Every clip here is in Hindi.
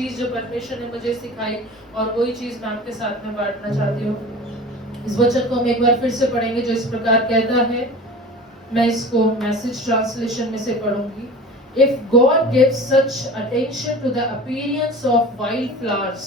चीज जो परमेश्वर ने मुझे सिखाई और वही चीज मैं आपके साथ में बांटना चाहती हूँ। इस वचन को हम एक बार फिर से पढ़ेंगे जो इस प्रकार कहता है। मैं इसको मैसेज ट्रांसलेशन में से पढ़ूंगी। If God gives such attention to the appearance of wildflowers,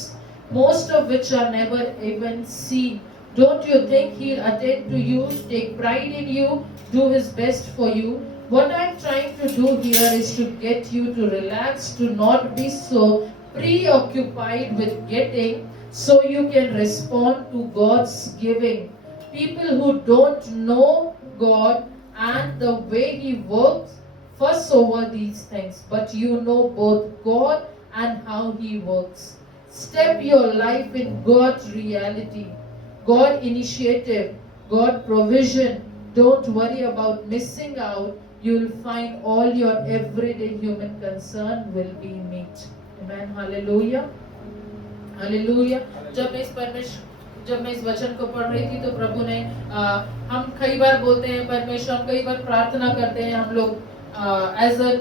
most of which are never even seen, don't you think He'll attend to you, take pride in you, do His best for you? What I'm trying to do here is to get you to relax, to not be so preoccupied with getting, so you can respond to God's giving. People who don't know God and the way He works fuss over these things, but you know both God and how He works. Step your life in God's reality, God initiative, God provision. Don't worry about missing out. You'll find all your everyday human concern will be met. Amen. Hallelujah. Hallelujah. जब मैं इस वचन को पढ़ रही थी तो प्रभु ने हम कई बार बोलते हैं परमेश्वर, हम कई बार प्रार्थना करते हैं, हम लोग एज अ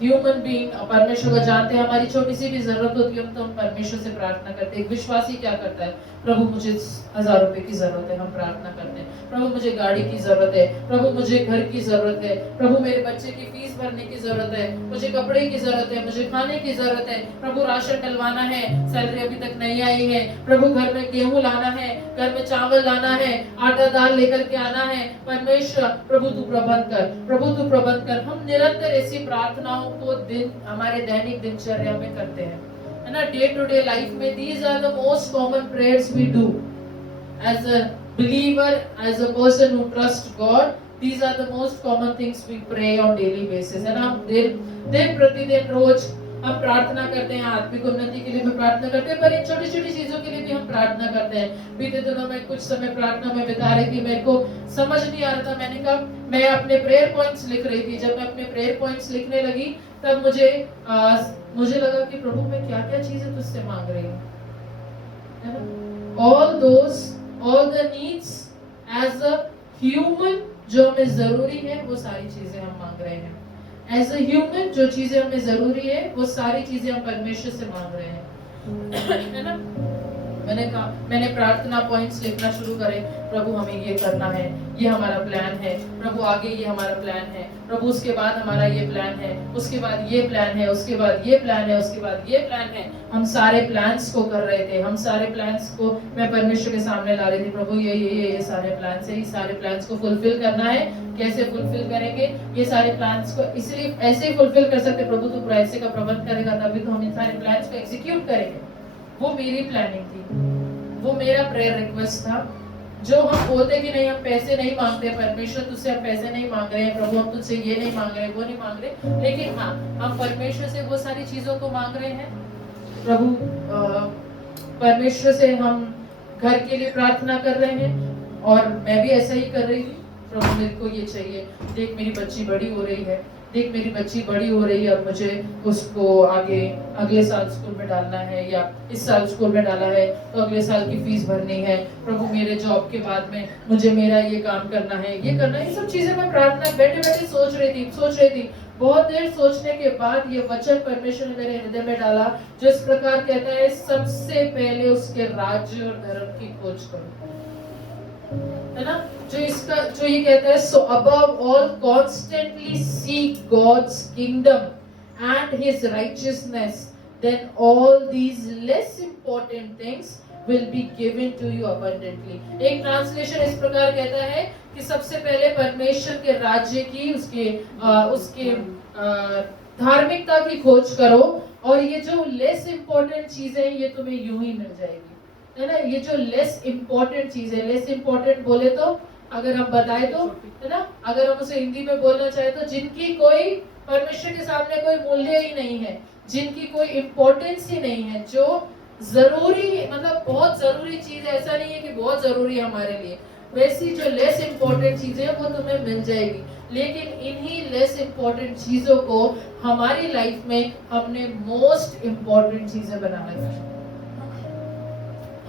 ह्यूमन बीइंग परमेश्वर को जानते हैं। हमारी छोटी सी भी जरूरत होती है तो हम परमेश्वर से प्रार्थना करते हैं। एक विश्वासी क्या करता है? प्रभु मुझे 1000 रुपए की जरूरत है, हम प्रार्थना करते हैं। प्रभु मुझे गाड़ी की जरूरत है, प्रभु मुझे घर की जरूरत है, प्रभु मेरे बच्चे की फीस भरने की जरूरत है, मुझे कपड़े की जरूरत है, मुझे खाने की जरूरत है, प्रभु राशन डलवाना है, सैलरी अभी तक नहीं आई है, प्रभु घर में गेहूं लाना है, घर में चावल लाना है, आटा दाल लेकर के आना है। परमेश्वर प्रभु तू प्रबंध कर, प्रभु तू प्रबंध कर। हम निरंतर ऐसी प्रार्थनाओं को दिन हमारे दैनिक दिनचर्या में करते हैं, है ना, डे टू डे लाइफ में। These are the most common prayers we do as a believer, as a person who trusts God. These are the most common things we pray on daily basis. है ना, दिन प्रतिदिन रोज हम प्रार्थना करते हैं। आत्मिक उन्नति के लिए भी प्रार्थना करते हैं, पर इन छोटी छोटी चीजों के लिए भी हम प्रार्थना करते हैं। बीते दिनों में कुछ समय प्रार्थना में बिता रही थी, मेरे को समझ नहीं आ रहा था। मैंने कहा मैं अपने प्रेयर पॉइंट्स लिख रही थी। जब मैं अपने प्रेयर पॉइंट्स लिखने लगी तब मुझे लगा कि प्रभु मैं क्या क्या चीजें तुझसे मांग रही हूँ, है ना। all the needs as a human जो हमें जरूरी है वो सारी चीजें हम मांग रहे हैं। एज अ ह्यूमन जो चीजें हमें जरूरी है वो सारी चीजें हम परमेश्वर से मांग रहे हैं, है ना। मैंने प्रार्थना पॉइंट्स लिखना शुरू करे। प्रभु हमें ये करना है, ये हमारा प्लान है, प्रभु आगे ये हमारा प्लान है, प्रभु उसके बाद हमारा ये प्लान है, उसके बाद ये प्लान है, उसके बाद ये प्लान है, उसके बाद ये प्लान है। हम सारे प्लान्स को कर रहे थे, हम सारे प्लान्स को मैं परमेश्वर के सामने ला रही थी। प्रभु ये सारे प्लान्स है, ये सारे प्लान्स को फुलफिल करना है। कैसे फुलफिल करेंगे ये सारे प्लान्स को? इसलिए ऐसे ही फुलफिल कर सकते प्रभु तू ऐसे का प्रबंध करेगा, तभी तो हम इन सारे प्लान्स को एग्जीक्यूट करेंगे। वो मेरी प्लानिंग थी, वो मेरा प्रेयर रिक्वेस्ट था। जो हम बोलते कि नहीं हम पैसे नहीं मांगते परमेश्वर तुझसे, हम पैसे नहीं मांग रहे हैं प्रभु, हम तुझसे ये नहीं मांग रहे, वो नहीं मांग रहे, लेकिन हाँ हम परमेश्वर से वो सारी चीजों को मांग रहे हैं। प्रभु परमेश्वर से हम घर के लिए प्रार्थना कर रहे हैं और मैं भी ऐसा ही कर रही थी। प्रभु मेरे को ये चाहिए, देख मेरी बच्ची बड़ी हो रही है, देख मेरी बच्ची बड़ी हो रही है, अब मुझे उसको आगे अगले साल स्कूल में डालना है या इस साल स्कूल में डाला है तो अगले साल की फीस भरनी है। प्रभु मेरे जॉब के बाद में मुझे मेरा ये काम करना है, ये करना है। ये सब चीजें मैं प्रार्थना बैठे बैठे सोच रही थी। बहुत देर सोचने के बाद ये वचन परमेश्वर ने मेरे हृदय में डाला जो इस प्रकार कहता है, सबसे पहले उसके राज्य और धर्म की खोज करो, है ना। जो ये कहता है, so above all constantly seek God's kingdom and His righteousness, then all these less important things will be given to you abundantly. एक ट्रांसलेशन इस प्रकार कहता है कि सबसे पहले परमेश्वर के राज्य की, उसके धार्मिकता की खोज करो और ये जो लेस इम्पोर्टेंट चीजें ये तुम्हें यूं ही मिल जाएगी, है ना। ये जो लेस इम्पोर्टेंट चीज है, लेस इम्पोर्टेंट बोले तो अगर हम बताए तो, है ना, अगर हम उसे हिंदी में बोलना चाहे तो जिनकी कोई परमेश्वर के सामने कोई मूल्य ही नहीं है, जिनकी कोई इम्पोर्टेंस ही नहीं है, जो जरूरी मतलब बहुत जरूरी चीज है, ऐसा नहीं है कि बहुत जरूरी है हमारे लिए, वैसी जो लेस इम्पोर्टेंट चीजें वो तुम्हें मिल जाएगी। लेकिन इन्हीं लेस इम्पोर्टेंट चीजों को हमारी लाइफ में हमने मोस्ट इम्पोर्टेंट चीजें बनाना है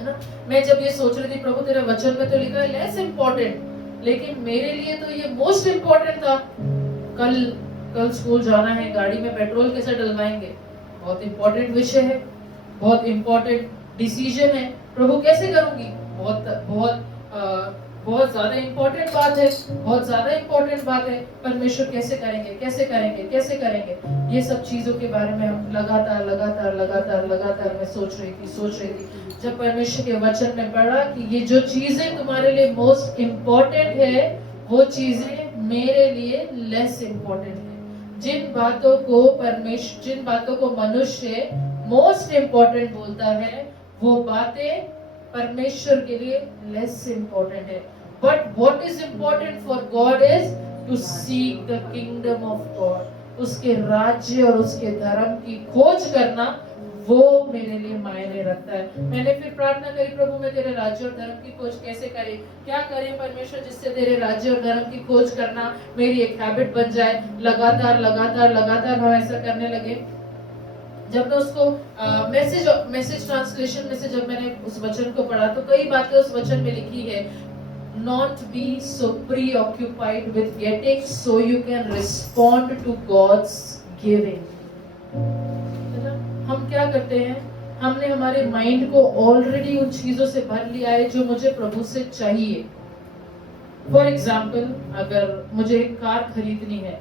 ना। मैं जब ये सोच रही थी प्रभु तेरे वचन में तो लिखा है लेस इम्पोर्टेंट, लेकिन मेरे लिए तो ये मोस्ट इम्पोर्टेंट था। कल स्कूल जाना है, गाड़ी में पेट्रोल कैसे डलवाएंगे, बहुत इंपॉर्टेंट विषय है, बहुत इंपॉर्टेंट डिसीजन है। प्रभु कैसे करूंगी? बहुत बहुत बहुत ज्यादा इंपॉर्टेंट बात है, बहुत ज्यादा इंपॉर्टेंट बात है। परमेश्वर कैसे करेंगे, कैसे करेंगे, कैसे करेंगे? ये सब चीजों के बारे में हम लगातार लगातार लगातार लगातार मैं सोच रही थी। जब परमेश्वर के वचन में पढ़ा कि ये जो चीजें तुम्हारे लिए मोस्ट इम्पोर्टेंट है, वो चीजें मेरे लिए लेस इम्पोर्टेंट है। जिन बातों को मनुष्य मोस्ट इम्पोर्टेंट बोलता है, वो बातें परमेश्वर के लिए लेस इम्पोर्टेंट है। But what is important for God is to seek the kingdom of God. उसके राज्य और उसके धर्म की खोज करना, वो मेरे लिए मायने रखता है। मैंने फिर प्रार्थना करी, प्रभु मैं तेरे राज्य और धर्म की खोज कैसे करें, क्या करें परमेश्वर, जिससे तेरे राज्य और धर्म की खोज करना मेरी एक हैबिट बन जाए। लगातार लगातार लगातार हम ऐसा करने लगे। जब मैं उसको मैसेज ट्रांसलेशन में से जब मैंने उस वचन को पढ़ा, तो कई बातें उस वचन में लिखी है। Not be so preoccupied with getting so you can respond to God's giving। हम क्या करते हैं, हमने हमारे माइंड को ऑलरेडी उन चीजों से भर लिया है जो मुझे प्रभु से चाहिए। फॉर एग्जाम्पल, अगर मुझे एक कार खरीदनी है,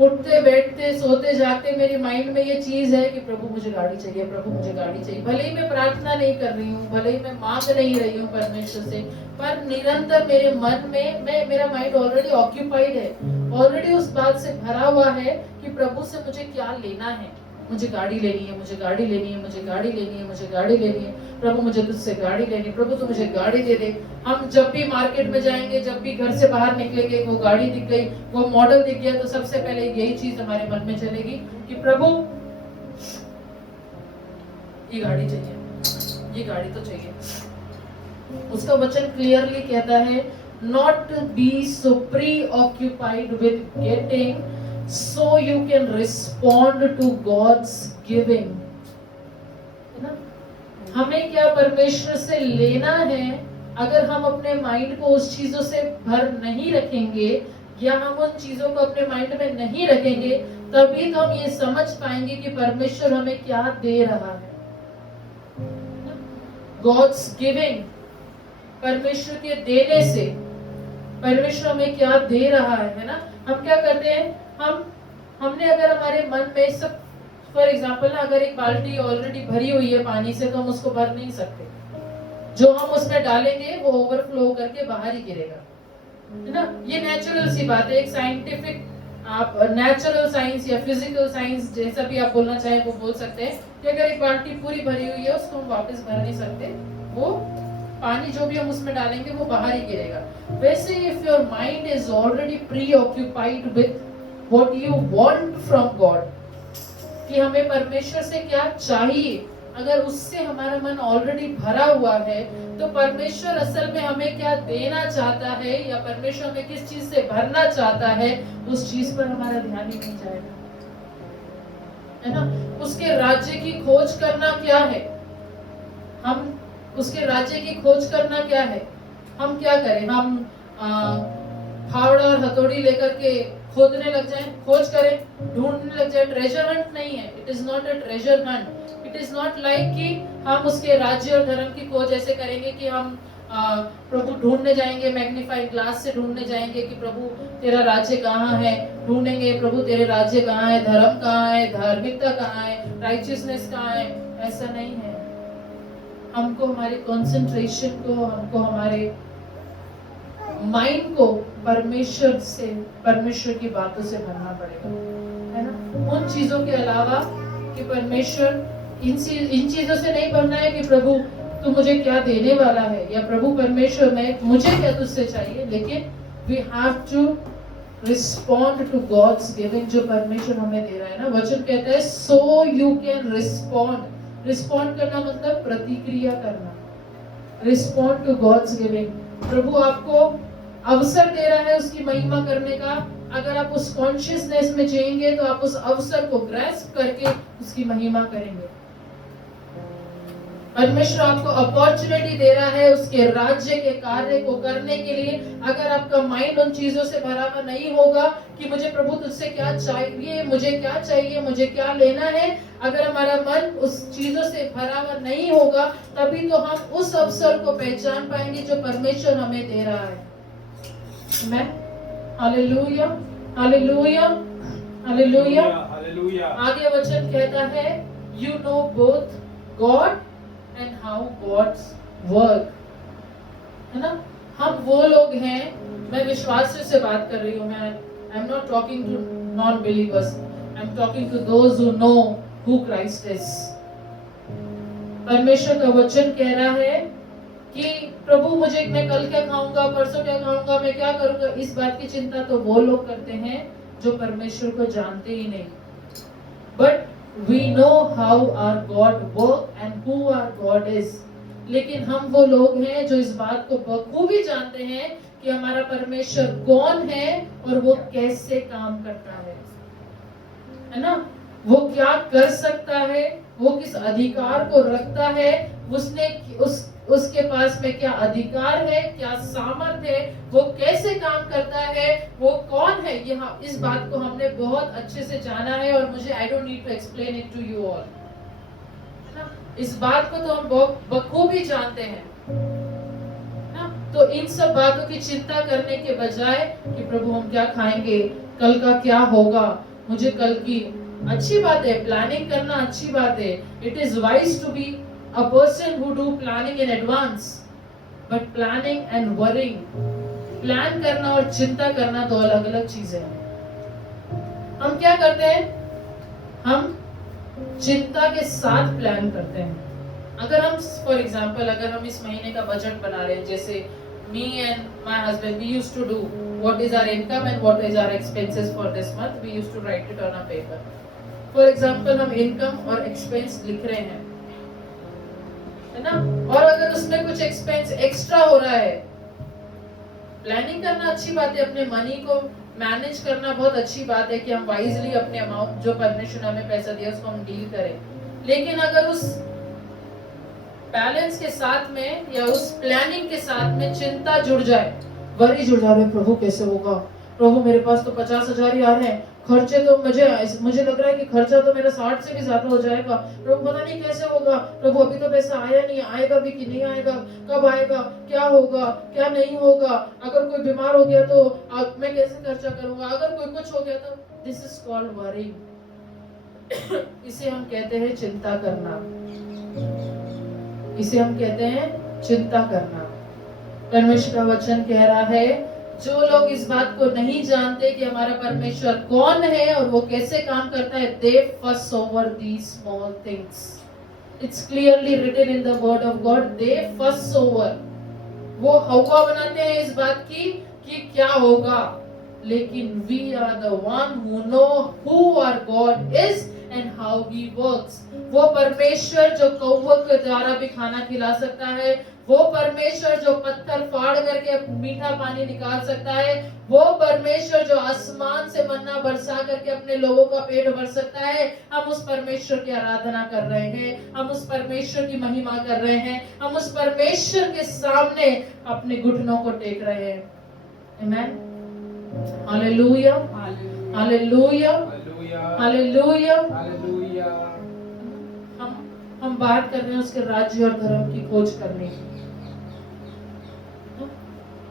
उठते बैठते सोते जागते मेरे माइंड में ये चीज है कि प्रभु मुझे गाड़ी चाहिए, प्रभु मुझे गाड़ी चाहिए। भले ही मैं प्रार्थना नहीं कर रही हूँ, भले ही मैं मांग नहीं रही हूँ परमेश्वर से, पर निरंतर मेरे मन में मेरा माइंड ऑलरेडी ऑक्यूपाइड है, ऑलरेडी उस बात से भरा हुआ है कि प्रभु से मुझे क्या लेना है। मुझे गाड़ी लेनी है, मुझे गाड़ी लेनी है, मुझे गाड़ी लेनी है, मुझे गाड़ी लेनी है। प्रभु मुझे तुझसे गाड़ी लेनी है, प्रभु तू मुझे गाड़ी दे दे। हम जब भी मार्केट में जाएंगे, जब भी घर से बाहर निकलेंगे, वो गाड़ी दिख गई, वो मॉडल दिख गया, तो सबसे पहले यही चीज हमारे मन में चलेगी कि प्रभु ये गाड़ी चाहिए, ये गाड़ी तो चाहिए। उसका वचन क्लियरली कहता है, not be so preoccupied with getting so you can respond to God's giving। है ना? हमें क्या परमेश्वर से लेना है, अगर हम अपने माइंड को उस चीजों से भर नहीं रखेंगे, या हम उन चीजों को अपने माइंड में नहीं रखेंगे, तभी तो हम ये समझ पाएंगे कि परमेश्वर हमें क्या दे रहा है। God's giving, परमेश्वर के देने से परमेश्वर हमें क्या दे रहा है ना? हम क्या करते हैं, हमने अगर हमारे मन में सब, फॉर एग्जाम्पल ना, अगर एक बाल्टी ऑलरेडी भरी हुई है पानी से, तो हम उसको भर नहीं सकते। जो हम उसमें डालेंगे वो ओवरफ्लो करके बाहर ही गिरेगा, है ना? ये नेचुरल सी बात है। एक साइंटिफिक, आप नेचुरल साइंस या फिजिकल साइंस जैसा भी आप बोलना चाहें वो बोल सकते हैं कि अगर एक बाल्टी पूरी भरी हुई है, उसको हम वापस भर नहीं सकते, वो पानी जो भी हम उसमें डालेंगे वो बाहर ही गिरेगा। वैसे if your mind is already preoccupied with what you want from God, कि हमें परमेश्वर से क्या चाहिए, अगर उससे हमारा मन ऑलरेडी भरा हुआ है, तो परमेश्वर असल में हमें क्या देना चाहता है या परमेश्वर हमें किस चीज से भरना चाहता है, उस चीज पर हमारा ध्यान ही नहीं जाएगा, है ना? उसके राज्य की खोज करना क्या है, हम उसके राज्य की खोज करना क्या है, हम क्या करें? हम फावड़ा और हथौड़ी लेकर के खोदने लग जाएं, खोज करें, ढूंढने लग जाएं। ट्रेजर हंट नहीं है, it is not a treasure Hunt. It is not like कि हम उसके राज्य और धर्म की खोज ऐसे करेंगे कि हम प्रभु ढूंढने जाएंगे, मैग्नीफाइंग ग्लास से ढूंढने जाएंगे कि प्रभु तेरा राज्य कहाँ है, ढूंढेंगे प्रभु तेरे राज्य कहाँ है, धर्म कहाँ है, धार्मिकता कहाँ है, राइचियसनेस कहाँ है। ऐसा नहीं है। हमको हमारे कंसंट्रेशन को, हमको हमारे माइंड को परमेश्वर से, परमेश्वर की बातों से भरना पड़ेगा, है ना? उन चीजों के अलावा कि परमेश्वर, इन चीजों से नहीं भरना है कि प्रभु तू मुझे क्या देने वाला है, या प्रभु परमेश्वर मैं मुझे क्या तुझसे चाहिए, लेकिन we have to respond to God's giving, जो परमेश्वर हमें दे रहा है ना। वचन कहता है so you can respond. Respond करना मतलब प्रतिक्रिया करना, रिस्पॉन्ड टू गॉड्स गिविंग। प्रभु आपको अवसर दे रहा है उसकी महिमा करने का, अगर आप उस कॉन्शियसनेस में जिएंगे तो आप उस अवसर को ग्रैस्प करके उसकी महिमा करेंगे। परमेश्वर आपको अपॉर्चुनिटी दे रहा है उसके राज्य के कार्य को करने के लिए। अगर आपका माइंड उन चीजों से भरा हुआ नहीं होगा कि मुझे प्रभु तुझसे क्या चाहिए, मुझे क्या चाहिए, मुझे क्या लेना है, अगर हमारा मन उस चीजों से भरा हुआ नहीं होगा, तभी तो हम उस अवसर को पहचान पाएंगे जो परमेश्वर हमें दे रहा है। आमीन, हालेलुया, हालेलुया, हालेलुया, हालेलुया। आगे वचन कहता है, you know both God and how God's work, है ना। हम वो लोग हैं, मैं विश्वासियों से बात कर रही हूँ, मैं I am not talking to non believers, I am talking to those who know who Christ is. परमेश्वर का वचन कह रहा है कि प्रभु मुझे, मैं कल क्या खाऊंगा, परसों क्या खाऊंगा, मैं क्या करूंगा, इस बात की चिंता तो वो लोग करते हैं जो परमेश्वर को जानते ही नहीं। But we know how our God work and who our God is। लेकिन हम वो लोग हैं जो इस बात को बखूबी जानते हैं कि हमारा परमेश्वर कौन है और वो कैसे काम करता है ना। वो क्या कर सकता है, वो किस अधिकार को रखता है, उसने उसके पास में क्या अधिकार है, क्या सामर्थ्य है, वो कैसे काम करता है, वो कौन है। यहाँ इस बात को हमने बहुत अच्छे से जाना है और मुझे I don't need to explain it to you all, है ना। इस बात को तो हम बखूबी जानते हैं ना। तो इन सब बातों की चिंता करने के बजाय कि प्रभु हम क्या खाएंगे, कल का क्या होगा, मुझे कल की, अच्छी बात है प्लानिंग करना, अच्छी बात है। It is wise to be a person who do planning in advance, but planning and worrying, plan करना और चिंता करना दो अलग अलग चीजें हैं। हम क्या करते हैं, हम चिंता के साथ प्लान करते हैं। अगर हम फॉर एग्जांपल अगर हम इस महीने का बजट बना रहे हैं, जैसे me and my husband we used to do what is our income and what is our expenses for this month, we used to write it on a paper। for example हम इनकम और एक्सपेंस लिख रहे हैं, है ना। और अगर उसमें कुछ एक्सपेंस एक्स्ट्रा हो रहा है, प्लानिंग करना अच्छी बात है, अपने मनी को मैनेज करना बहुत अच्छी बात है कि हम वाइजली अपने अमाउंट जो परमेश्वर ने हमें पैसा दिया उसको हम डील करें। लेकिन अगर उस बैलेंस के साथ में या उस प्लानिंग के साथ में चिंता जुड़ जाए, वरी जुड़ जाए, प्रभु कैसे होगा, प्रभु मेरे पास तो 50,000 ही आ रहे हैं, खर्चे तो मुझे लग रहा है कि खर्चा तो मेरा 60 से भी ज्यादा हो जाएगा, प्रभु पता नहीं कैसे होगा, प्रभु अभी तो पैसा आया नहीं, आएगा भी कि नहीं आएगा, कब आएगा, क्या होगा, क्या नहीं होगा, अगर कोई बीमार हो गया तो मैं कैसे खर्चा करूंगा, अगर कोई कुछ हो गया तो। This is called worrying. इसे हम कहते हैं चिंता करना, इसे हम कहते हैं चिंता करना। परमेश्वर का वचन कह रहा है, जो लोग इस बात को नहीं जानते कि हमारा परमेश्वर कौन है और वो कैसे काम करता है, they fuss over these small things। It's clearly written in the word of God, they fuss over। वो हवा बनाते हैं इस बात की कि क्या होगा, लेकिन we are the one who know who our God is and how he works। वो परमेश्वर जो कौवे के द्वारा भी खाना खिला सकता है, वो परमेश्वर जो पत्थर फाड़ करके मीठा पानी निकाल सकता है, वो परमेश्वर जो आसमान से मन्ना बरसा करके अपने लोगों का पेट भर सकता है। हम उस परमेश्वर की आराधना कर रहे हैं, हम उस परमेश्वर की महिमा कर रहे हैं, हम उस परमेश्वर के सामने अपने घुटनों को टेक रहे हैं। आमीन, हालेलुया, हालेलुया, हालेलुया, हालेलुया। हम बात कर रहे हैं उसके राज्य और धर्म की खोज करने की।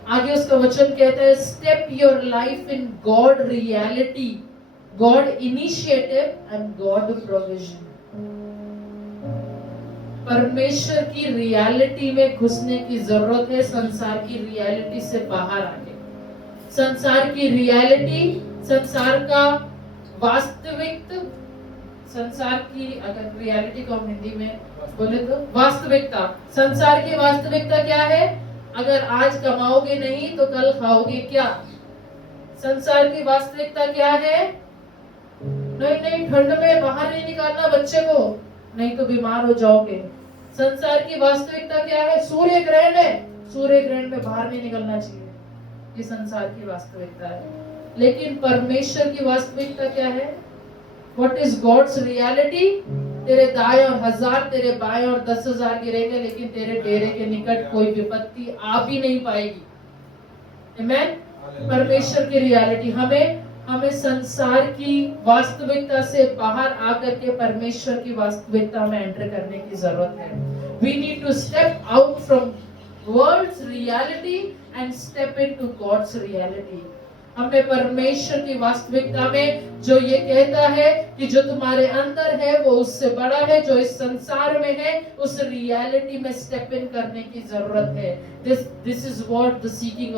आगे उसका वचन कहता है, step your life in God reality, God initiative and God provision. परमेश्वर की रियलिटी में घुसने की जरूरत है, संसार की रियलिटी से बाहर आके। संसार की रियलिटी, संसार का वास्तविक, संसार की अगर रियलिटी को हम हिंदी में बोले तो वास्तविकता। संसार की वास्तविकता क्या है, अगर आज कमाओगे नहीं तो कल खाओगे क्या। संसार की वास्तविकता क्या है, नहीं ठंड में बाहर नहीं निकालना बच्चे को, नहीं तो बीमार हो जाओगे। संसार की वास्तविकता क्या है, सूर्य ग्रहण है, सूर्य ग्रहण में बाहर नहीं निकलना चाहिए, ये संसार की वास्तविकता है। लेकिन परमेश्वर की वास्तविकता क्या है, What is God's reality? तेरे दाएं और 1000 तेरे बाएं और 10,000 गिरेंगे, लेकिन तेरे डेरे के निकट कोई विपत्ति आ भी नहीं पाएगी। आमेन। परमेश्वर की रियलिटी, हमें संसार की वास्तविकता से बाहर आकर के परमेश्वर की वास्तविकता में एंटर करने की जरूरत है। We need to step out from world's reality and step into God's reality. हमें परमेश्वर की वास्तविकता में जो ये कहता है कि जो तुम्हारे अंदर है वो उससे बड़ा है, जो इस संसार में है उस रियलिटी में स्टेप इन करने की जरूरत है। This is what the seeking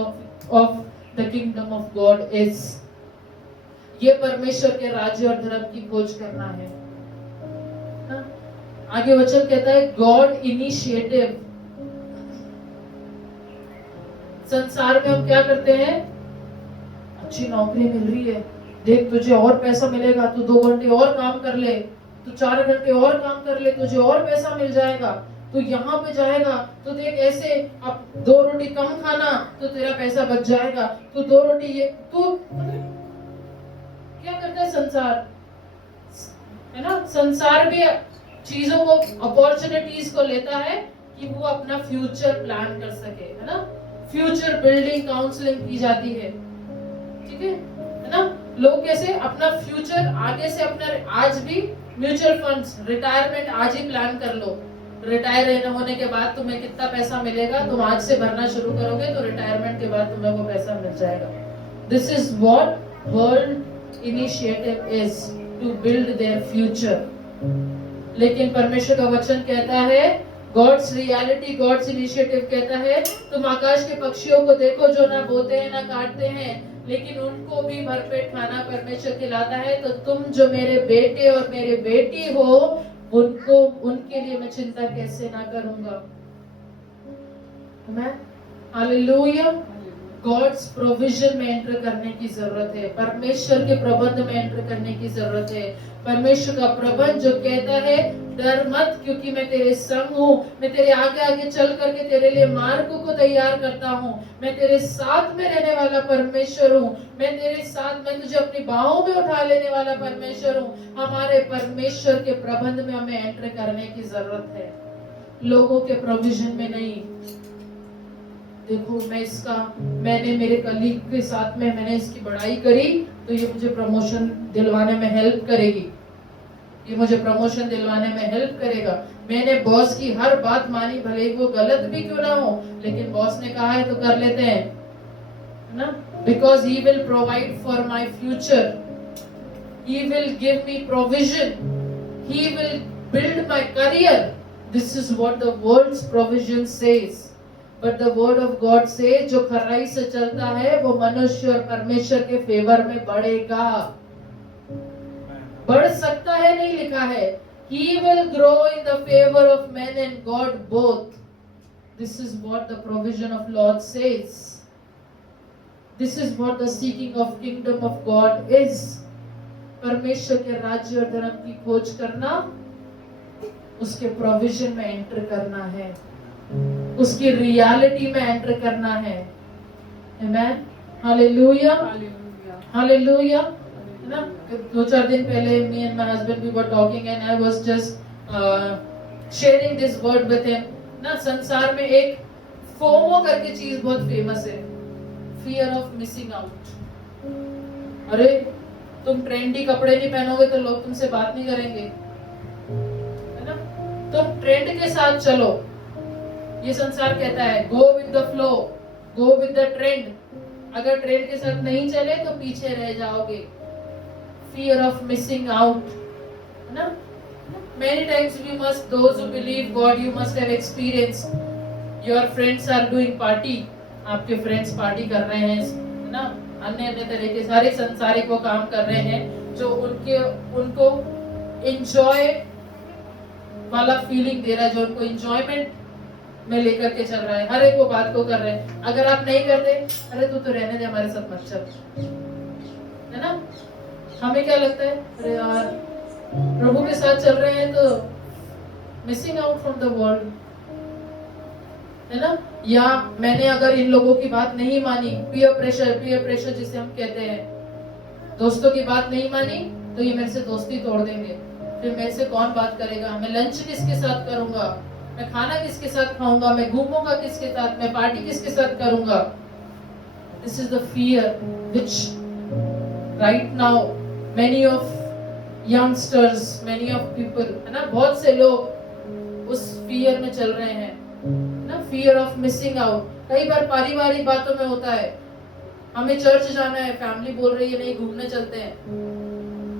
of the kingdom of God is. ये परमेश्वर के राज्य और धर्म की खोज करना है। आगे वचन कहता है गॉड इनिशिएटिव। संसार में हम क्या करते हैं? अच्छी नौकरी मिल रही है, देख तुझे और पैसा मिलेगा, तू 2 घंटे और काम कर ले, तू 4 घंटे और काम कर ले, तुझे और पैसा मिल जाएगा, तू यहाँ पे जाएगा तो देख ऐसे अब 2 रोटी कम खाना तो तेरा पैसा बच जाएगा, तू 2 रोटी ये तू क्या करता है संसार, है ना? संसार भी चीजों को, अपॉर्चुनिटीज को लेता है कि वो अपना फ्यूचर प्लान कर सके, है ना? फ्यूचर बिल्डिंग काउंसलिंग की जाती है, ठीक है ना? लोग कैसे अपना फ्यूचर आगे से अपना, आज भी म्यूचुअल फंड्स, रिटायरमेंट आज ही प्लान कर लो। रिटायर होने के बाद तुम्हें कितना पैसा मिलेगा, तुम आज से भरना शुरू करोगे तो रिटायरमेंट के बाद तुम्हें वो पैसा मिल जाएगा। This is what world initiative is, to build their future. लेकिन परमेश्वर का वचन कहता है, गॉड्स रियलिटी, गॉड्स इनिशिएटिव कहता है, तुम आकाश के पक्षियों को देखो जो ना बोते हैं ना काटते हैं, लेकिन उनको भी भरपेट खाना परमेश्वर खिलाता है, तो तुम जो मेरे बेटे और मेरे बेटी हो, उनके लिए मैं चिंता कैसे ना करूंगा। आमेन, हालेलुया। गॉड्स प्रोविजन में एंटर करने की जरूरत है, परमेश्वर के प्रबंध में एंटर करने की जरूरत है। परमेश्वर का प्रबंध जो कहता है डर मत क्योंकि मैं तेरे संग हूँ, मैं तेरे आगे आगे चल करके तेरे लिए मार्ग को तैयार करता हूँ, मैं तेरे साथ में रहने वाला परमेश्वर हूँ, मैं तेरे साथ, मैं तुझे अपनी बाहों में उठा लेने वाला परमेश्वर हूँ। हमारे परमेश्वर के प्रबंध में हमें एंटर करने की जरूरत है, लोगों के प्रोविजन में नहीं। देखो मैंने मेरे कलीग के साथ में मैंने इसकी बढ़ाई करी तो ये मुझे प्रमोशन दिलवाने में हेल्प करेगी, ये मुझे प्रमोशन दिलवाने में हेल्प करेगा। मैंने बॉस की हर बात मानी, भले वो गलत भी क्यों ना हो, लेकिन बॉस ने कहा है तो कर लेते हैं, है ना? Because he will provide for my future, he will give me provision, he will build my career. This is what the world's provision says, but the word of God says जो खराई से चलता है वो मनुष्य और परमेश्वर के फेवर में बढ़ेगा, बढ़ सकता है, नहीं लिखा है he will grow in the favor of men and God both. This is what the provision of Lord says. This is what the seeking of kingdom of God is. परमेश्वर के राज्य और धर्म की खोज करना, उसके प्रोविजन में एंटर करना है, उसकी रियलिटी में एंटर करना है। आमेन, हालेलुया, हालेलुया। है ना? 2-4 दिन पहले me and my husband we were talking and I was just sharing this word with him। ना, संसार में एक फोमो करके चीज बहुत फेमस है, fear of missing out। अरे तुम ट्रेंडी कपड़े नहीं पहनोगे तो लोग तुमसे बात नहीं करेंगे, है ना? तुम ट्रेंड के साथ चलो, ये संसार कहता है go with the flow, go with the trend. अगर ट्रेंड के साथ नहीं चले तो पीछे रह जाओगे। Fear of missing out, है ना? Many times we must, those who believe God, you must have experienced, your friends are doing party, आपके friends party कर रहे हैं, है ना? अन्य अन्य तरह के सारे संसारिक वो काम कर रहे हैं जो उनको enjoy वाला फीलिंग दे रहा है, जो उनको enjoyment में लेकर के चल रहा है, हर एक वो बात को कर रहे हैं। अगर आप नहीं करते, अरे तू तो रहने दे, हमारे साथ मत चल, है ना? हमें क्या लगता है, अरे यार प्रभु के साथ चल रहे हैं तो missing out from the world, है ना? या मैंने अगर इन लोगों की बात नहीं मानी, पीयर प्रेशर जिसे हम कहते हैं, दोस्तों की बात नहीं मानी तो ये मेरे से दोस्ती तोड़ देंगे, फिर मेरे से कौन बात करेगा, मैं लंच किसके साथ करूंगा, मैं खाना किसके साथ खाऊंगा, मैं घूमूंगा किसके साथ, मैं पार्टी किसके साथ करूंगा. This is the fear which right now many of youngsters, many of people, है ना, बहुत से लोग उस fear में चल रहे हैं ना, fear of missing out. कई बार पारिवारिक बातों में होता है, हमें चर्च जाना है, फैमिली बोल रही है नहीं घूमने चलते हैं,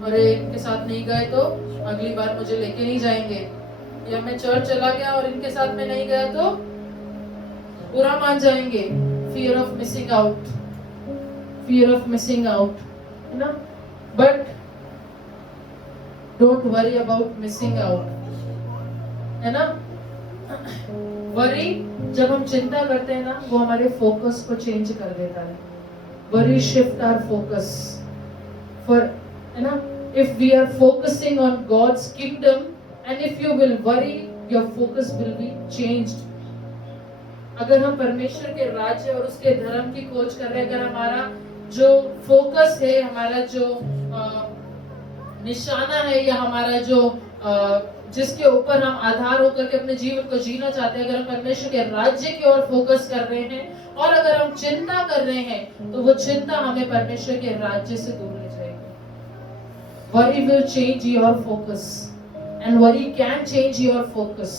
अरे इनके साथ नहीं गए तो अगली बार मुझे लेके नहीं जाएंगे, या मैं चर्च चला गया और इनके साथ में नहीं गया तो बुरा मान जाएंगे. Fear of missing out, fear of missing out, है ना. But don't worry about missing out, है ना. वरी जब हम चिंता करते हैं ना, वो हमारे फोकस को चेंज कर देता है. Worry shift our focus for, है ना. If we are focusing on God's kingdom and if you will worry, your focus will be changed. अगर हम परमेश्वर के राज्य और उसके धर्म की खोज कर रहे हैं, अगर हमारा जो फोकस है, हमारा जो निशाना है, या हमारा जो जिसके ऊपर हम आधार होकर के अपने जीवन को जीना चाहते हैं, अगर हम परमेश्वर के राज्य की ओर फोकस कर रहे हैं और अगर हम चिंता कर रहे हैं, तो वो चिंता हमें परमेश्वर के राज्य से दूर ले जाएगी. Worry will change your focus and worry can change your focus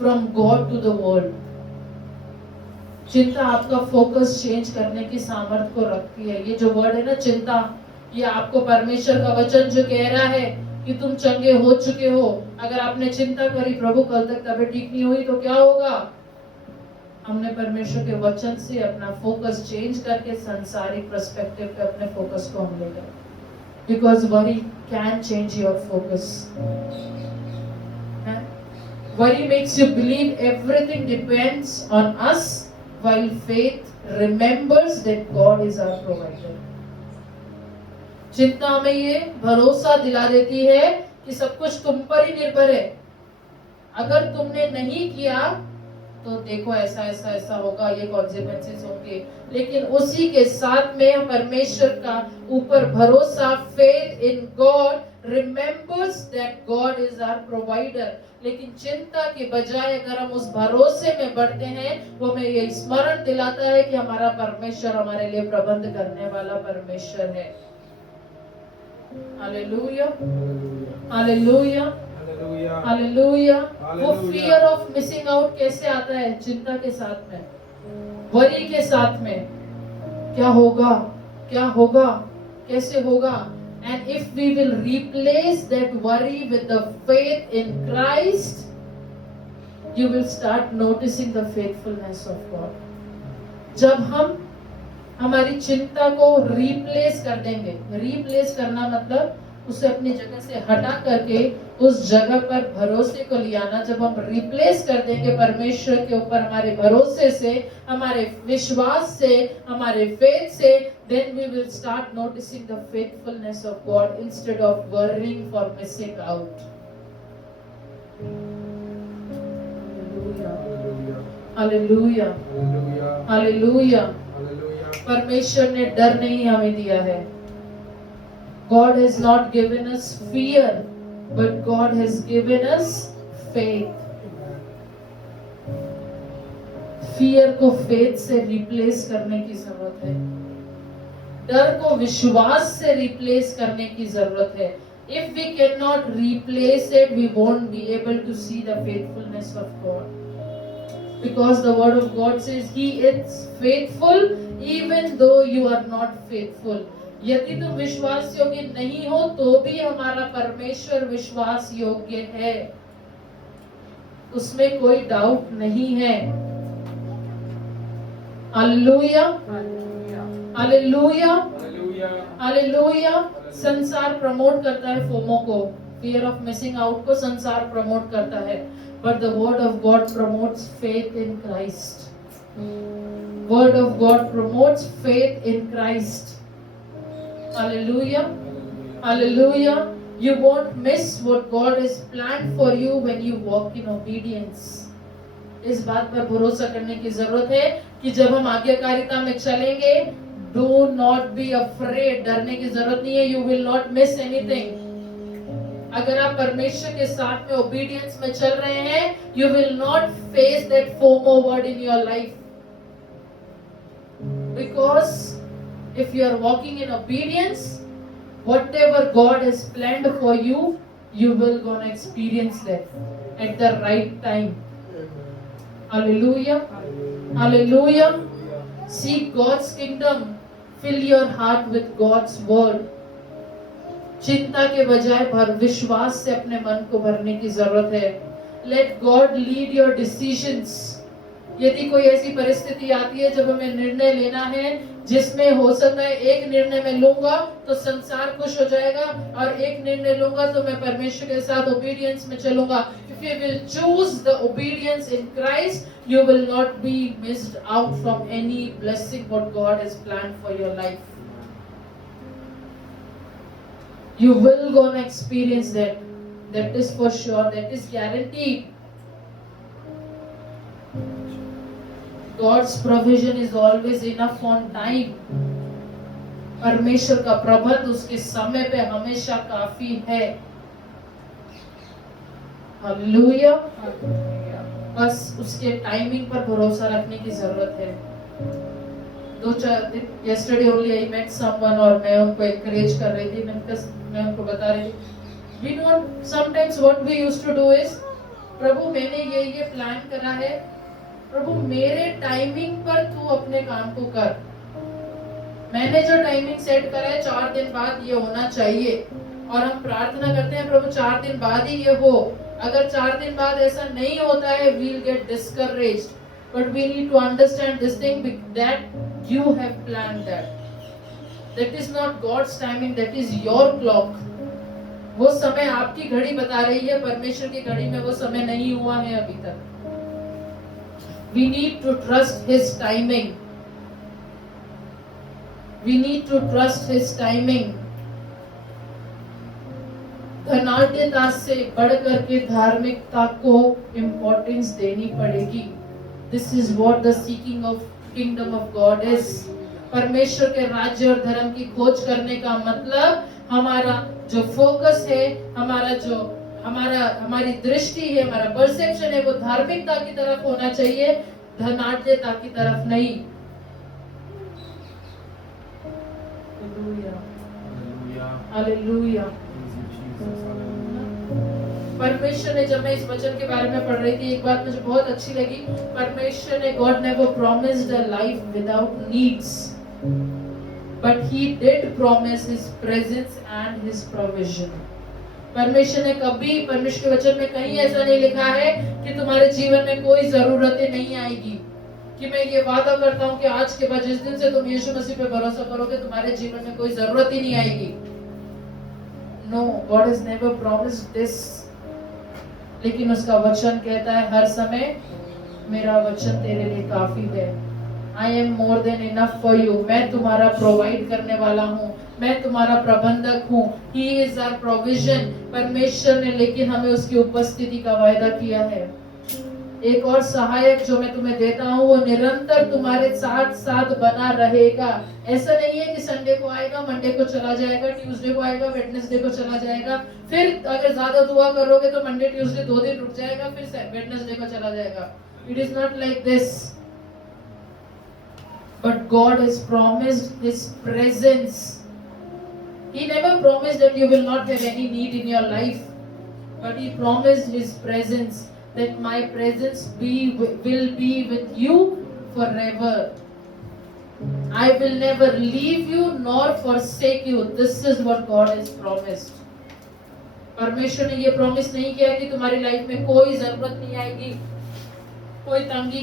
from God to the world. चिंता आपका फोकस चेंज करने की सामर्थ्य को रखती है. ये जो वर्ड है ना चिंता, ये आपको परमेश्वर का वचन जो कह रहा है कि तुम चंगे हो चुके हो, अगर आपने चिंता करी प्रभु कल तक तबीयत ठीक नहीं हुई तो क्या होगा. हमने परमेश्वर के वचन से अपना फोकस चेंज करके सांसारिक पर्सपेक्टिव पे अपने फोकस को हम ले गए. Because worry can change your focus. Worry makes you believe everything depends on us, while faith remembers that God is our provider. चिंता में ये भरोसा दिला देती है कि सब कुछ तुम पर ही निर्भर है. अगर तुमने नहीं किया तो देखो ऐसा ऐसा ऐसा होगा, ये कॉन्सिक्वेंसेस होंगे. लेकिन उसी के साथ में परमेश्वर का ऊपर भरोसा, faith in God, remembers that God is our provider. लेकिन चिंता के बजाय अगर हम उस भरोसे में बढ़ते हैं, वो हमें ये स्मरण दिलाता है कि हमारा परमेश्वर हमारे लिए प्रबंध करने वाला परमेश्वर है. Hallelujah, hallelujah, hallelujah. वो फियर ऑफ मिसिंग आउट कैसे आता है? चिंता के साथ में, वरी के साथ में. क्या होगा, क्या होगा, कैसे होगा. And if we will replace that worry with the faith in Christ, you will start noticing the faithfulness of God. जब हम हमारी चिंता को रिप्लेस कर देंगे, रिप्लेस करना मतलब उसे अपनी जगह से हटा करके उस जगह पर भरोसे को ले आना. जब हम रिप्लेस कर देंगे परमेश्वर के ऊपर हमारे भरोसे से, हमारे विश्वास से, हमारे फेथ से, then we will start noticing the faithfulness of God instead of worrying for missing out. Hallelujah, hallelujah, hallelujah. परमेश्वर ने डर नहीं हमें दिया है. God has not given us fear, but God has given us faith. Fear को faith से replace करने की जरूरत है. डर को विश्वास से replace करने की जरूरत है. If we cannot replace it, we won't be able to see the faithfulness of God. Because the word of God says He is faithful even though you are not faithful. यदि तुम विश्वास योग्य नहीं हो तो भी हमारा परमेश्वर विश्वास योग्य है, उसमें कोई डाउट नहीं है. Hallelujah, hallelujah, hallelujah. संसार प्रमोट करता है फोमो को, फियर ऑफ मिसिंग आउट को संसार प्रमोट करता है. But the word of God promotes faith in Christ. Word of God promotes faith in Christ. Hallelujah, hallelujah. You won't miss what God has planned for you when you walk in obedience. इस बात पर भरोसा करने की जरूरत है कि जब हम आज्ञाकारिता में चलेंगे, do not be afraid. डरने की जरूरत नहीं है. You will not miss anything. अगर आप परमेश्वर के साथ में ओबीडियंस में चल रहे हैं, you will not face that FOMO word in your life, because if you are walking in obedience, whatever God has planned for you, you will gonna experience that at the right time. Hallelujah. Hallelujah. Seek God's kingdom. Fill your heart with God's word. चिंता के बजाय भर विश्वास से अपने मन को भरने की जरूरत है. Let God lead your decisions. यदि कोई ऐसी परिस्थिति आती है जब हमें निर्णय लेना है, जिसमें हो सकता है एक निर्णय मैं लूंगा तो संसार खुश हो जाएगा, और एक निर्णय लूंगा तो मैं परमेश्वर के साथ ओबीडियंस में चलूंगा. If you will choose the obedience in Christ, you will not be missed out from any blessing what God has planned for your life. You will gonna experience that. That is for sure. That is guaranteed. God's provision is always enough on time. परमेश्वर का प्रबंध उसके समय पे हमेशा काफी है. हालेलुया. बस उसके टाइमिंग पर भरोसा रखने की जरूरत है. 2-4 दिन yesterday only I met someone और मैं उनको encourage कर रही थी. मैं उनको बता रही थी, we don't sometimes what we used to do is, प्रभु मैंने ये प्लान करा है, प्रभु मेरे टाइमिंग पर तू अपने काम को कर. मैंने जो टाइमिंग सेट करा है 4 दिन बाद ये होना चाहिए, और हम प्रार्थना करते हैं प्रभु 4 दिन बाद ही ये हो. अगर 4 दिन बाद ऐसा नहीं होता है, we'll get discouraged. But we need to understand this thing that you have planned that. That is not God's timing, that is your clock. वो समय आपकी घड़ी बता रही है, परमेश्वर की घड़ी में वो समय नहीं हुआ है अभी तक. We need to trust His timing. We need to trust His timing. धनाढ्यता से बढ़कर के धार्मिकता को इम्पोर्टेंस देनी पड़ेगी. This is what the seeking of kingdom of God is. परमेश्वर के राज्य और धर्म की खोज करने का मतलब हमारा जो फोकस है, हमारी दृष्टि है, हमारा परसेप्शन है, वो धार्मिकता की तरफ होना चाहिए, धनाढ्यता की तरफ नहीं. हालेलुया. परमेश्वर ने, जब मैं इस वचन के बारे में पढ़ रही थी, एक बात मुझे बहुत अच्छी लगी. परमेश्वर ने, God never promised a life without needs, but He did promise His presence and His provision. परमेश्वर ने कभी, परमेश्वर के वचन में कहीं ऐसा नहीं लिखा है कि तुम्हारे जीवन में कोई जरूरतें नहीं आएगी, कि मैं ये वादा करता हूँ कि आज के बाद जिस दिन से तुम यीशु मसीह पे भरोसा करोगे तुम्हारे जीवन में कोई जरूरत ही नहीं आएगी. No, God has never promised this. लेकिन उसका वचन कहता है हर समय मेरा वचन तेरे लिए काफी है. I am more than enough for you. मैं तुम्हारा प्रोवाइड करने वाला हूँ, मैं तुम्हारा प्रबंधक हूँ. He is our provision. परमेश्वर ने लेकिन हमें उसकी उपस्थिति का वायदा किया है. एक और सहायक जो मैं तुम्हें देता हूँ, वो निरंतर तुम्हारे साथ साथ बना रहेगा. ऐसा नहीं है कि संडे को आएगा, मंडे को चला जाएगा, ट्यूसडे को आएगा, वेडनेसडे को चला जाएगा, फिर अगर ज्यादा दुआ करोगे तो मंडे ट्यूसडे 2 दिन रुक जाएगा, फिर वेडनेसडे को चला जाएगा. It is not like this. But God has promised his presence. He never promised that you will not have any need in your life, but He promised His presence, that my presence will be with you forever. I will never leave you nor forsake you. This is what God has promised. परमेश्वर ने ये प्रॉमिस नहीं किया कि तुम्हारी लाइफ में कोई जरूरत नहीं आएगी, कोई तंगी,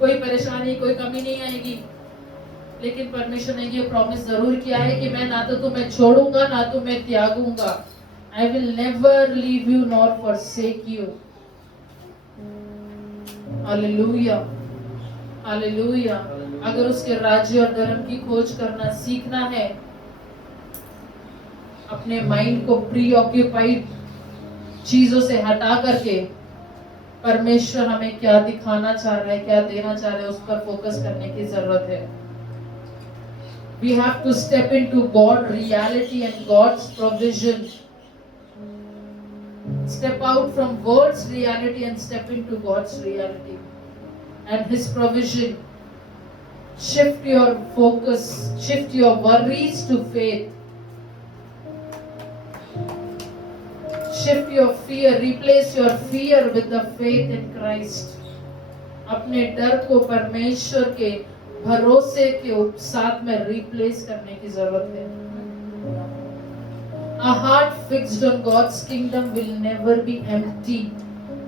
कोई परेशानी, कोई कमी नहीं आएगी. लेकिन परमेश्वर ने ये प्रॉमिस जरूर किया है कि मैं ना तो तुम्हें छोड़ूंगा ना तुम्हें त्यागूंगा. I will never leave you nor forsake you. Hallelujah. Hallelujah. अगर उसके राज्य और धर्म की खोज करना सीखना है, अपने माइंड को प्रीऑक्यूपाइड चीजों से हटा करके परमेश्वर हमें क्या दिखाना चाह रहा है, क्या देना चाह रहा है, उस पर फोकस करने की जरूरत है. We have to step into God reality and God's provision. Step out from world's reality and step into God's reality and His provision. Shift your focus, shift your worries to faith. Shift your fear, replace your fear with the faith in Christ. अपने डर को परमेश्वर के भरोसे के साथ में रिप्लेस करने की जरूरत है. A heart fixed on God's kingdom will never be empty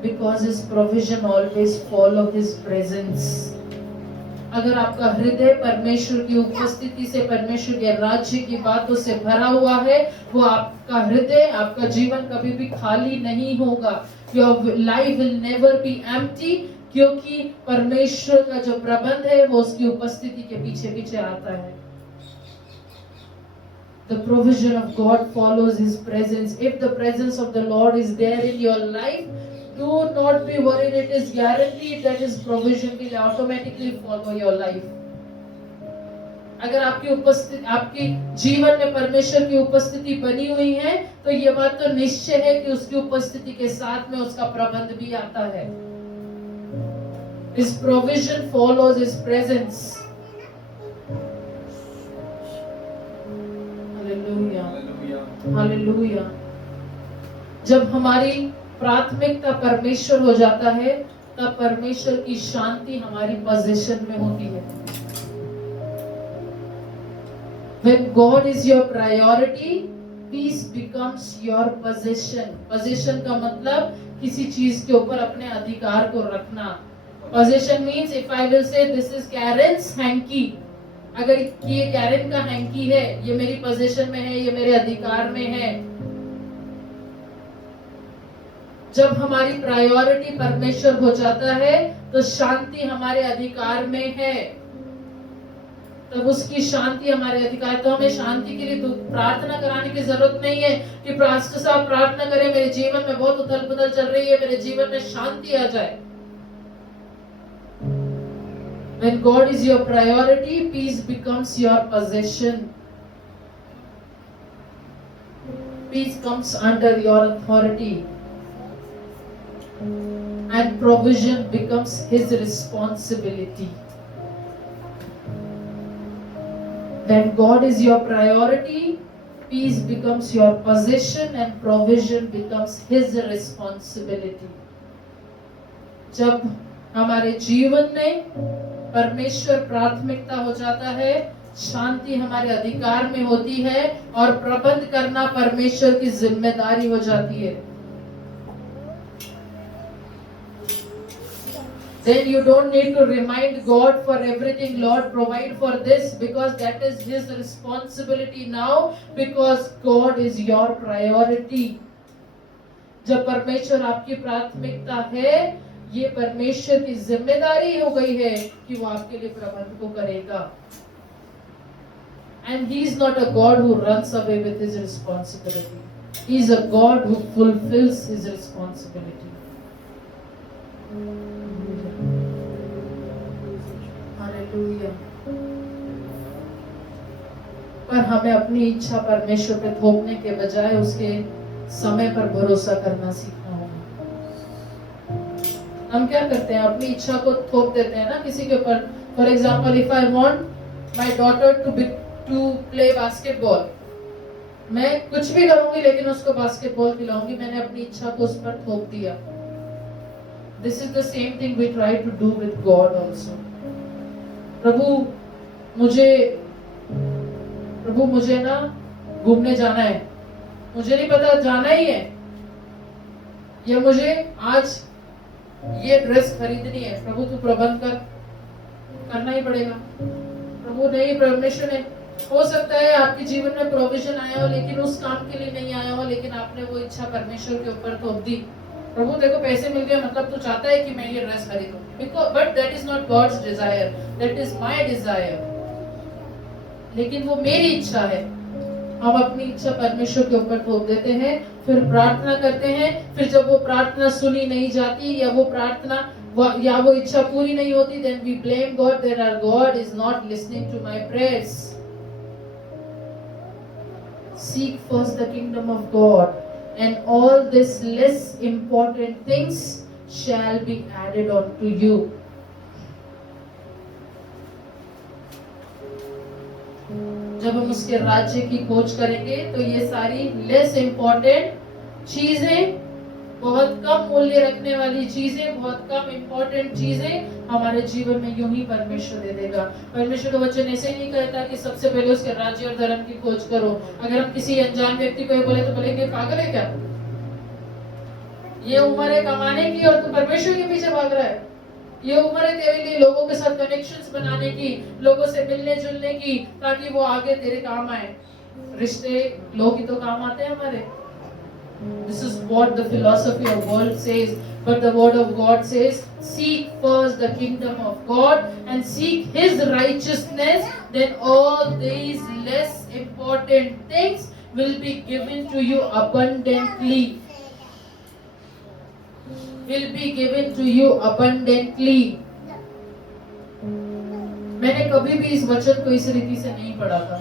because His provision always follow His presence. अगर आपका हृदय परमेश्वर की उपस्थिति से, परमेश्वर के राज्य की बातों से भरा हुआ है, वो आपका हृदय, आपका जीवन कभी भी खाली नहीं होगा. Your life will never be empty क्योंकि परमेश्वर का जो प्रबंध है वो उसकी उपस्थिति के पीछे पीछे आता है. The provision of God follows His presence. If the presence of the Lord is there in your life, do not be worried. It is guaranteed that His provision will automatically follow your life. अगर आपकी उपस्थिति, आपकी जीवन में परमेश्वर की उपस्थिति बनी हुई है, तो ये बात तो निश्चय है कि उसकी उपस्थिति के साथ में उसका प्रबंध भी आता है. His provision follows His presence. Hallelujah. Hallelujah. जब हमारी प्राथमिकता परमेश्वर हो जाता है, तब परमेश्वर की शांति हमारी पोजीशन में होती है. When God is your priority, peace becomes your possession. Possession का मतलब किसी चीज के ऊपर अपने अधिकार को रखना. Possession means if I will say this is Karen's hanky, अगर ये कैरन का हैंकी है, ये मेरी पोजीशन में है, ये मेरे अधिकार में है. जब हमारी प्रायोरिटी परमेश्वर हो जाता है, तो शांति हमारे अधिकार में है. तब उसकी शांति हमारे अधिकार. तो हमें शांति के लिए प्रार्थना कराने की जरूरत नहीं है कि पास्टर साहब प्रार्थना करें, मेरे जीवन में बहुत उथल पुथल चल रही है, मेरे जीवन में शांति आ जाए. When God is your priority, peace becomes your possession. Peace comes under your authority. And provision becomes His responsibility. When God is your priority, peace becomes your possession and provision becomes His responsibility. जब हमारे जीवन में परमेश्वर प्राथमिकता हो जाता है, शांति हमारे अधिकार में होती है और प्रबंध करना परमेश्वर की जिम्मेदारी हो जाती है. Then you don't need to remind God for everything. Lord, provide for this, because that is His responsibility now, because God is your priority. जब परमेश्वर आपकी प्राथमिकता है, ये परमेश्वर की जिम्मेदारी हो गई है कि वो आपके लिए प्रबंध को करेगा. And He is not a God who runs away with His responsibility. He is a God who fulfills His responsibility. Hallelujah. पर हमें अपनी इच्छा परमेश्वर पे थोपने के बजाय उसके समय पर भरोसा करना सीखना होगा. हम क्या करते हैं, अपनी इच्छा को थोप देते हैं ना किसी के ऊपर. For example, if I want my daughter to play basketball, मैं कुछ भी करूंगी लेकिन उसको बास्केटबॉल खिलाऊंगी. मैंने अपनी इच्छा को उस पर थोप दिया. This is the same thing we try to do with God also. प्रभु मुझे ना घूमने जाना है, मुझे नहीं पता जाना ही है, या मुझे आज ये ड्रेस खरीदनी है. प्रभु तू प्रबंध करना ही पड़ेगा. प्रभु नहीं, परमेश्वर ने, हो सकता है आपके जीवन में प्रोविजन आया हो लेकिन उस काम के लिए नहीं आया हो, लेकिन आपने वो इच्छा परमेश्वर के ऊपर थोप दी. प्रभु देखो पैसे मिल गए, मतलब तू चाहता है कि मैं ये ड्रेस खरीदूं, but that is not God's desire, that is my desire. लेकिन वो मेरी इच्छा है. हम अपनी इच्छा परमेश्वर के ऊपर थोप देते हैं, फिर प्रार्थना करते हैं. फिर जब वो प्रार्थना सुनी नहीं जाती, या वो प्रार्थना या वो इच्छा पूरी नहीं होती, then we blame God that our God is not listening to my prayers. Seek first the kingdom of God and all these less important things shall be added on to you. जब हम उसके राज्य की खोज करेंगे तो ये सारी लेस इम्पोर्टेंट चीजें, बहुत कम मूल्य रखने वाली चीजें, बहुत कम इम्पोर्टेंट चीजें हमारे जीवन में यूं ही परमेश्वर दे देगा। परमेश्वर का वचन ऐसे ही नहीं कहता कि सबसे पहले उसके राज्य और धर्म की खोज करो। अगर हम किसी अनजान व्यक्ति को ये बोले तो बोलेंगे पागल है क्या, ये उम्र है कमाने की और तू परमेश्वर के पीछे भाग रहा है। ये उम्र है तेरे लिए लोगों के साथ कनेक्शंस बनाने की, लोगों से मिलने जुलने की, ताकि वो आगे तेरे काम आए। रिश्ते लोग ही तो काम आते हैं हमारे। This is what the philosophy of world says, but the word of God says, seek first the kingdom of God and seek His righteousness, then all these less important things will be given to you abundantly. Will be given to you abundantly. मैंने कभी भी इस वचन को इस रीति से नहीं पढ़ा था।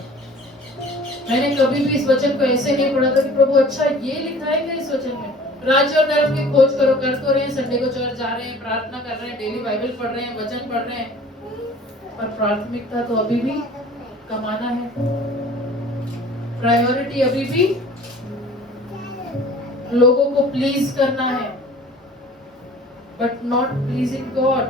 मैंने कभी भी इस वचन को ऐसे नहीं पढ़ा था कि प्रभु अच्छा ये लिखा है क्या इस वचन में, राज्य और धर्म की खोज करो। कर तो रहे हैं, संडे को चर्च जा रहे हैं, प्रार्थना कर रहे हैं, डेली बाइबल पढ़ रहे हैं, वचन पढ़ रहे हैं, पर प्राथमिकता तो अभी भी कमाना है। प्रायोरिटी अभी भी लोगों को प्लीज करना है, but not pleasing God.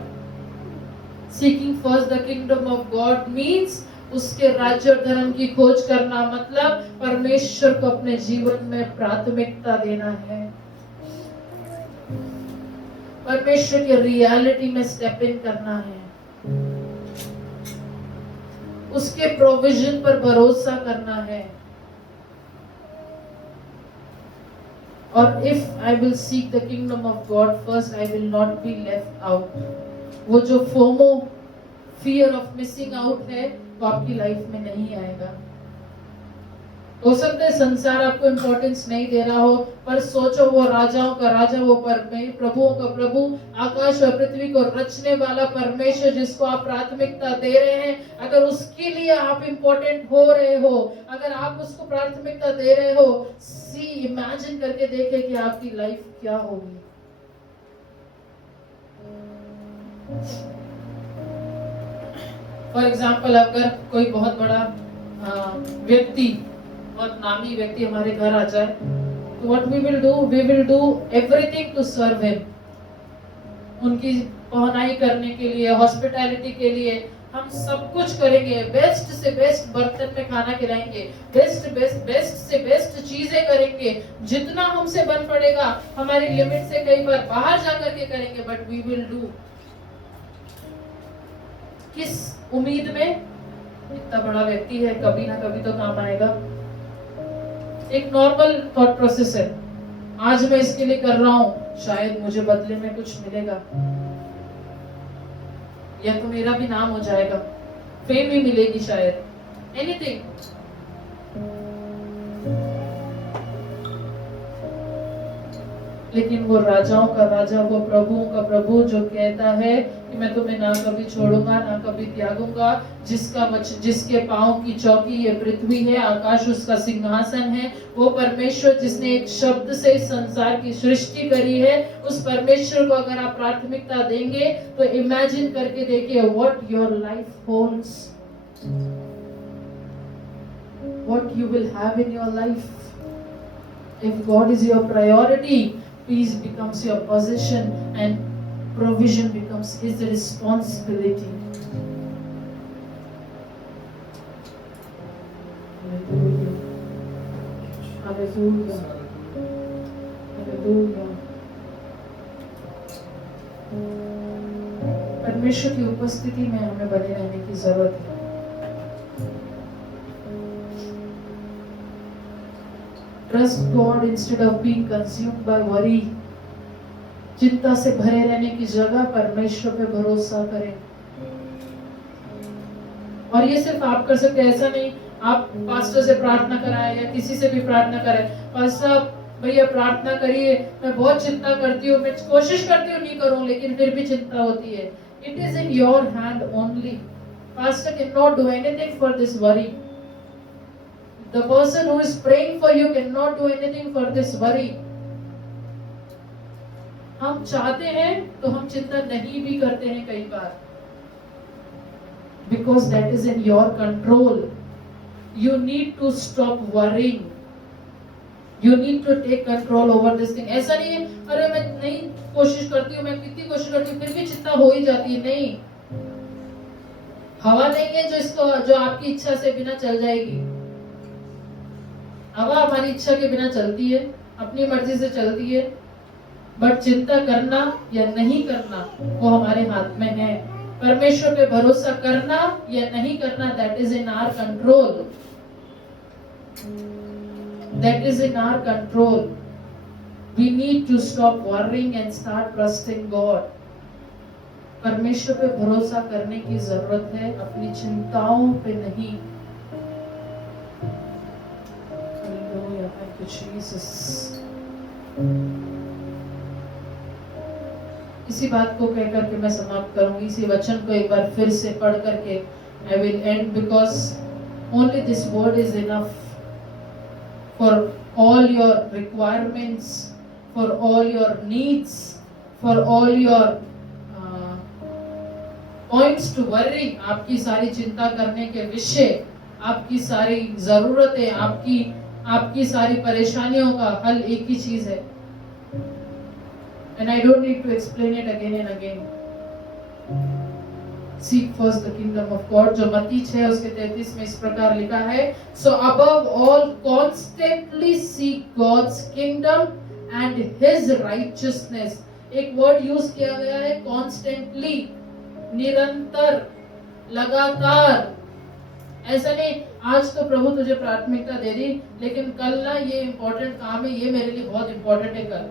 Seeking first the kingdom of God means उसके राज्य और धर्म की खोज करना, मतलब परमेश्वर को अपने जीवन में प्राथमिकता देना है, परमेश्वर के रियलिटी में स्टेप इन करना है, उसके प्रोविजन पर भरोसा करना है। और if I will seek the kingdom of God first, I will not be left out. वो जो FOMO, fear of missing out है, वो आपकी लाइफ में नहीं आएगा। हो सकता है संसार आपको इंपॉर्टेंस नहीं दे रहा हो, पर सोचो वो राजाओं का राजा, वो प्रभुओं का प्रभु, आकाश और पृथ्वी को रचने वाला परमेश्वर जिसको आप प्राथमिकता दे रहे हैं, अगर उसके लिए आप इंपॉर्टेंट हो रहे हो, अगर आप उसको प्राथमिकता दे रहे हो, इमेजिन करके देखें कि आपकी लाइफ क्या होगी। फॉर एग्जाम्पल, अगर कोई बहुत बड़ा व्यक्ति, बहुत नामी व्यक्ति हमारे घर आ जाए, तो what we will do everything to serve him. उनकी पहुनाई करने के लिए, हॉस्पिटैलिटी के लिए हम सब कुछ करेंगे। बेस्ट से बेस्ट बर्तन में खाना खिलाएंगे, बेस्ट से बेस्ट चीजें करेंगे, जितना हमसे बन पड़ेगा, हमारी लिमिट से कई बार बाहर जाकर के करेंगे, बट वी विल डू। किस उम्मीद में? इतना बड़ा व्यक्ति है, कभी ना कभी तो काम आएगा। एक नॉर्मल थॉट प्रोसेस है, आज मैं इसके लिए कर रहा हूं, शायद मुझे बदले में कुछ मिलेगा, या तो मेरा भी नाम हो जाएगा, फेम भी मिलेगी, शायद एनीथिंग। लेकिन वो राजाओं का राजा, वो प्रभुओं का प्रभु जो कहता है कि मैं तुम्हें ना कभी छोड़ूंगा, ना कभी त्यागूंगा, जिसके पांव की चौकी ये पृथ्वी है, आकाश उसका सिंहासन है, वो परमेश्वर जिसने एक शब्द से संसार की सृष्टि करी है, उस परमेश्वर को अगर आप प्राथमिकता देंगे तो इमेजिन करके देखिए what your life holds, what you will have in your life. If God is your priority, peace becomes your possession and provision becomes His responsibility. Hallelujah. Hallelujah. Hallelujah. परमेश्वर की उपस्थिति में हमें बने रहने की जरूरत है। Trust God instead of being consumed by worry. चिंता से भरे रहने की जगह परमेश्वर पे भरोसा करें। और ये सिर्फ आप कर सकते हैं, ऐसा नहीं आप पास्टर से प्रार्थना कराएं या किसी से भी प्रार्थना करें, पास्टर भैया प्रार्थना करिए, मैं बहुत चिंता करती हूँ, मैं कोशिश करती हूँ नहीं करूँ, लेकिन फिर भी चिंता होती है। It is in your hand only. Pastor cannot do anything for this worry. The person who is praying for you cannot do anything for this worry. हम चाहते हैं तो हम चिंता नहीं भी करते हैं कई बार, because that is in your control. You need to stop worrying. You need to take control over this thing. ऐसा नहीं है अरे मैं नहीं कोशिश करती हूँ, मैं कितनी कोशिश करती हूँ फिर भी चिंता हो ही जाती है. नहीं, हवा नहीं है जो आपकी इच्छा से बिना चल जाएगी. हवा हमारी इच्छा के बिना चलती है, अपनी मर्जी से चलती है, बट चिंता करना या नहीं करना वो हमारे हाथ में है. परमेश्वर पे भरोसा करना या नहीं करना, that is in our control. That is in our control. We need to stop worrying and start trusting God. परमेश्वर पे भरोसा करने की जरूरत है, अपनी चिंताओं पे नहीं. Hallelujah, thank you Jesus. इसी बात को कहकर के मैं समाप्त करूंगी. इसी वचन को एक बार फिर से पढ़ करके I will end, because only this word is enough for all your requirements, for all your needs, for all your points to worry. आपकी सारी चिंता करने के विषय, आपकी सारी जरूरतें, आपकी सारी परेशानियों का हल एक ही चीज है. And I don't need to explain it again and again. Seek first the kingdom of God. जो मत्ती 6 उसके 33 में इस प्रकार लिखा है, so above all constantly seek God's kingdom and His righteousness. एक वर्ड यूज किया गया है, constantly, निरंतर, लगातार. ऐसा नहीं आज तो प्रभु तुझे प्राथमिकता दे दी, लेकिन कल ना ये इम्पोर्टेंट काम है, ये मेरे लिए बहुत इम्पोर्टेंट है, कल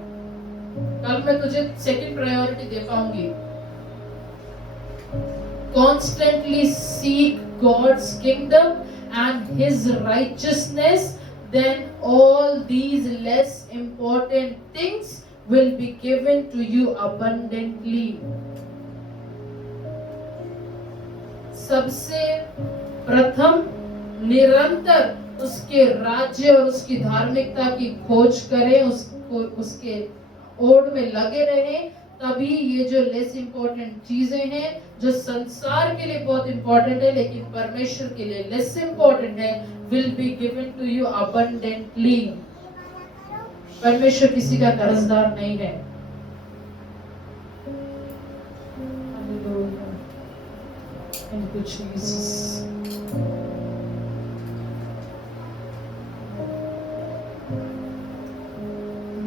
मैं तुझे सेकंड प्रायोरिटी दे पाऊंगी. Constantly seek God's kingdom and His righteousness, then all these less important things will be given to you abundantly. सबसे प्रथम निरंतर उसके राज्य और उसकी धार्मिकता की खोज करें, उसके ओर में लगे रहें, तभी ये जो लेस इम्पोर्टेंट चीजें हैं, जो संसार के लिए बहुत इम्पोर्टेंट है लेकिन परमेश्वर के लिए लेस इम्पोर्टेंट है, will be given to you abundantly. परमेश्वर किसी का कर्जदार नहीं है. Thank you, Jesus.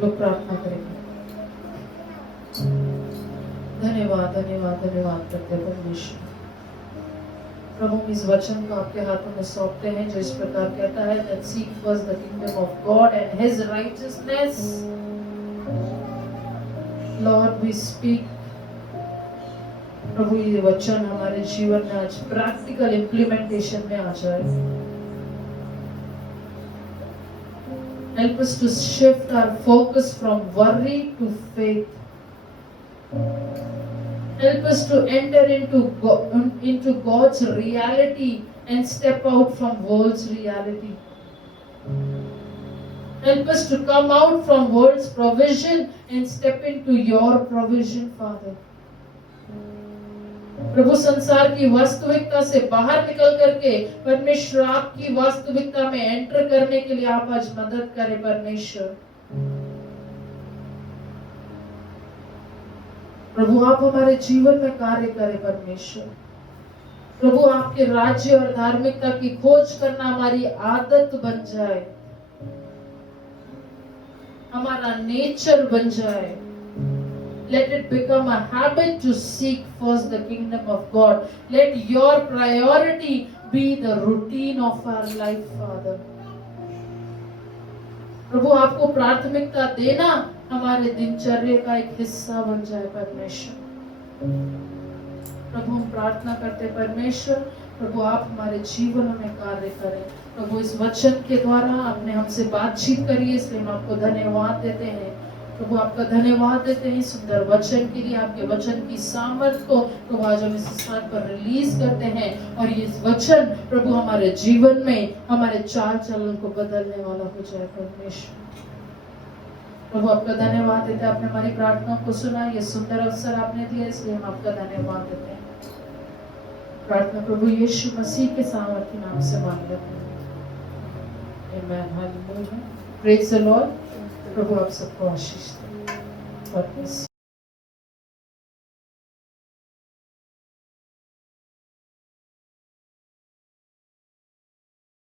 लोग प्रार्थना करेंगे. धन्यवाद धन्यवाद धन्यवाद करते हैं परमेश्वर. प्रभु इस वचन को आपके हाथों में सौंपते हैं जो इस प्रकार कहता है, that seek first the kingdom of God and His righteousness. Lord, we speak. प्रभु ये वचन हमारे जीवन में आज प्रैक्टिकल इम्प्लीमेंटेशन में आ जाए. Help us to shift our focus from worry to faith. Help us to enter into God's reality and step out from world's reality. Help us to come out from world's provision and step into your provision, Father. प्रभु संसार की वास्तविकता से बाहर निकल करके परमेश्वर आपकी वास्तविकता में एंटर करने के लिए आप आज मदद करें परमेश्वर. प्रभु आप हमारे जीवन में कार्य करें परमेश्वर. प्रभु आपके राज्य और धार्मिकता की खोज करना हमारी आदत बन जाए, हमारा नेचर बन जाए. Let it become a habit to seek first the kingdom of God. Let your priority be the routine of our life, Father. प्रभु आपको प्राथमिकता देना हमारे दिनचर्या का एक हिस्सा बन जाए परमेश्वर. प्रभु हम प्रार्थना करते परमेश्वर, प्रभु आप हमारे जीवन में कार्य करें. प्रभु इस वचन के द्वारा आपने हमसे बातचीत करी, इसलिए हम आपको धन्यवाद देते हैं. प्रभु आपका धन्यवाद देते हैं सुंदर वचन के लिए, आपके वचन की सामर्थ को प्रभु आज हम इस स्थान पर रिलीज करते हैं और ये वचन प्रभु हमारे जीवन में हमारे चाल चलन को बदलने वाला हो जाए परमेश्वर। प्रभु आपका धन्यवाद देते हैं, आपने हमारी प्रार्थनाओं को सुना, ये सुंदर अवसर आपने दिया, इसलिए हम आपका धन्यवाद देते हैं। प्रार्थना प्रभु यीशु मसीह के सामर्थ्य नाम से मांग लेते हैं, आमीन, हालेलुया, प्रेज द लॉर्ड। प्रभु आप सबको आशीष दे।